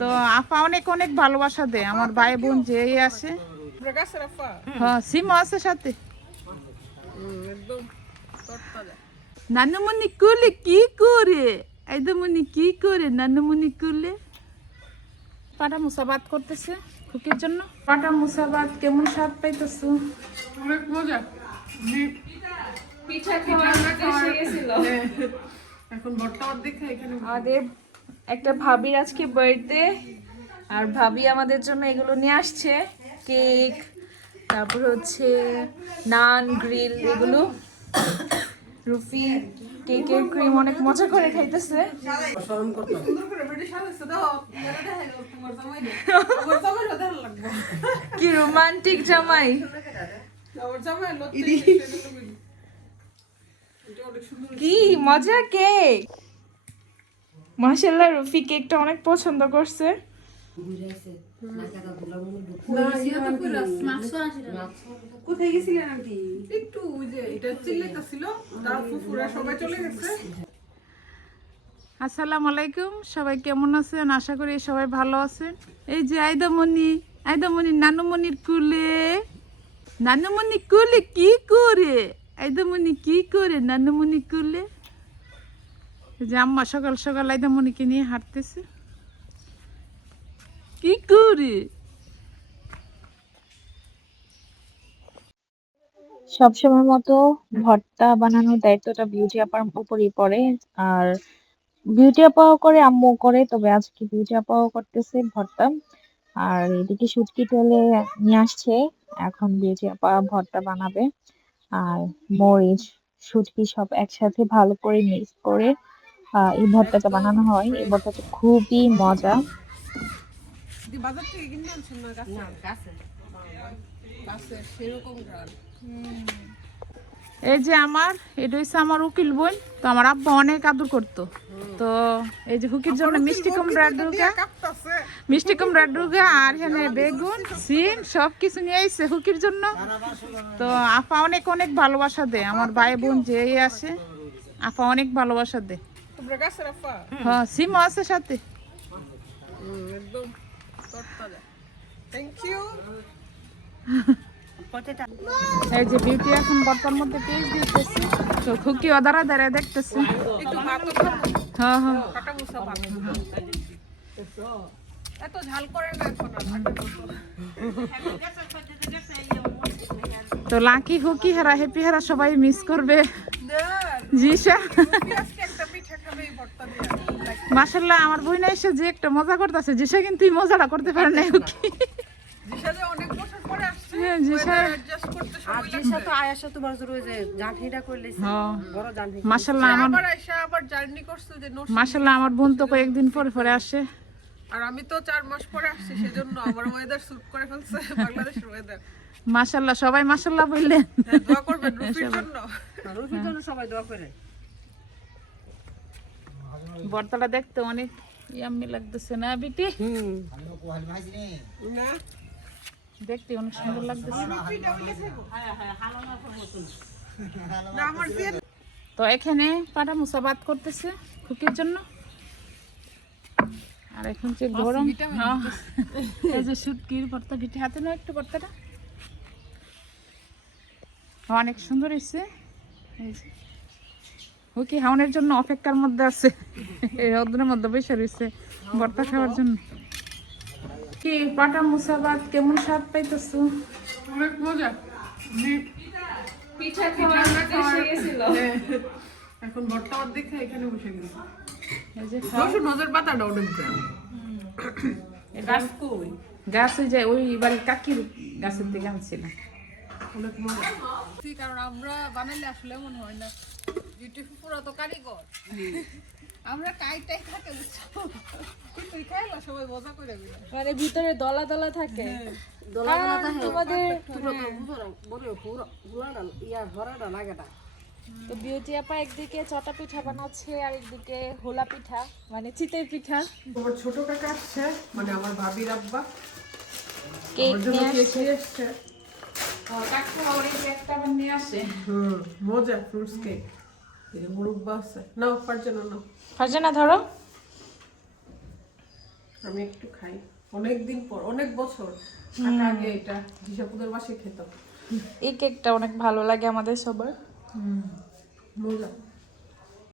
তো আপা অনেক অনেক ভালোবাসা দেয়। আমার ভাই বোন যে আসে হ্যাঁ সিমও আছে সাথে। নানুমণি কুলে কি করে? একদমনি কি করে নানুমণি করলে পাটা মুসাবাদ করতেছে খুকির জন্য। পাটা মুসাবাদ কেমন স্বাদ পাইতেছো? অনেক মজা। পিঠা এসে গেছিল। হ্যাঁ। এখন অর্ধেক খাই এখানে একটা ভাবির আজকে বার্থডে আর ভাবি আমাদের জন্য এগুলো নিয়ে আসছে। কেক, তারপর হচ্ছে নান, গ্রিল, এগুলো। রুফি কেকের ক্রিম অনেক মজা করে খাইতেছে। কি রোমান্টিক জামাই। কি মজা কেক। মাশাল্লাহ রফি কেকটা অনেক পছন্দ করছে। কোথায় গেছিলেন আন্টি? একটু যে এটা চিল্লাইতেছিল তার ফুফুরা সবাই চলে গেছে। আসসালামু আলাইকুম সবাই কেমন আছেন? আশা করি সবাই ভালো আছেন। এই যে আইদামণি আইদামণি নানুমণির কুলে। নানুমণি কুলে কি করে? আইদামণি কি করে নানুমণি কুলে? যে আম্মা সকাল সকাল আইদামণিকে নিয়ে হাঁটতেছে। কি করে? মতো ভর্তা বানানোর দায়িত্বটা বিউটি আপার উপরই পড়ে, আর বিউটি আপাও করে আম্মু করে, তবে আজকে বিউটি আপাও করতেছে ভর্তা। আর এদিকে শুটকি তেলে নিয়ে আসছে, এখন বিউটি আপা ভর্তা বানাবে। আর মরিচ শুটকি সব একসাথে ভালো করে মিক্স করে এই ভর্তাটা বানানো হয়। এই ভর্তাটা খুবই মজা। এই যে আমার এটা হচ্ছে আমার উকিল বোন। তো আমার আব্বা অনেক আদর করতো। তো এই যে হুকির জন্য মিষ্টি কুমড়া ডুগা মিষ্টি কুমড়া ডুগা আর এখানে বেগুন সিম সব কিছু নিয়ে আইছে হুকির জন্য। তো আপা অনেক অনেক ভালোবাসা দেয়। আমার ভাই বোন যে আসে আপা অনেক ভালোবাসা দেয়। তোমরা গাছের আফা? হ্যাঁ সিমও আছে সাথে। একদম তরতাজা। থ্যাংক ইউ এই যে বিউটি এখন বর্তার মধ্যে পেঁয়াজ দিতেছে। তো খুকি অদারা দাঁড়ায় দেখতেছে। একটু ভাত হ্যাঁ হ্যাঁ। কাটা মুসা ভাত। এত ঝাল করে না তো লাকি হুকি হারা হ্যাপি হারা সবাই মিস করবে। দেখ, জিসা মাসাল্লাহ আমার বই না এসে যে একটা মজা করতেছে জিসা কিন্তু এই মজাটা করতে পারে না হুকি জিসা যে অনেক বছর পরে আসছে হ্যাঁ, হ্যাঁ। মাসাল্লাহ আমার বোন তো কয়েকদিন পরে পরে আসে। আর আমি তো চার মাস পরে আসছি সেজন্য আমার ওয়েদার স্যুট করে ফেলছে বাংলাদেশের ওয়েদার মাসাল্লাহ সবাই মাসাল্লাহ বললেন। দোয়া করবেন রুফির জন্য। রুফির জন্য সবাই দোয়া করে। বর্তাটা দেখতে অনেক ইয়াম্মি লাগতেছে না বিটি? না। দেখতে অনেক সুন্দর লাগতেছে। না তো এখানে পাটা মুসাবাদ করতেছে খুকির জন্য। আর এখন যে গরম হ্যাঁ। এই যে শুটকির ভর্তা বিটি হাতে নাও একটু ভর্তাটা। অনেক সুন্দর হয়েছে এই যে। হুকি হাওনের জন্য অপেক্ষার মধ্যে আছে? এই রোদ্রের মধ্যে বসে রয়েছে ভর্তা খাওয়ার জন্য। কি পাটা মুসাবাদ কেমন স্বাদ পাইতেছো? অনেক মজা। পিঠা গেছিল হ্যাঁ। এখন ভর্তা অর্ধেক খাই এখানে বসে গেছি রসুন নজর পাতাটা অনেক গাছ কই? গাছ ওই যে ওই বাড়ির কাকির গাছের থেকে আনছিলাম। অনেক মজা। কারণ আমরা বানাইলে আসলে মনে হয় না। ইউটিউব পুরো তো কারিগর? আমরা কাইটাই থাকে বুঝছ তুই খাইলা সবাই মজা করে মানে ভিতরে দলা দলা থাকে। তোমাদের পুরো ইয়া তো বিউটি আপা একদিকে চটা পিঠা বানাচ্ছে আর একদিকে হোলা পিঠা মানে চিতের পিঠা। তোমার ছোট কাকা আসছে মানে আমার ভাবির আব্বা। কেক নিয়ে আসছে। কাকু একটা নিয়ে আসে। হুম মজা ফ্রুটস কেক। মুরব্বা আছে নাও পারছে না নাও ফারজানা ধরো। আমি একটু খাই। অনেক দিন পর অনেক বছর। আগে এটা খেতাম। এই কেকটা অনেক ভালো লাগে আমাদের সবার। মজা।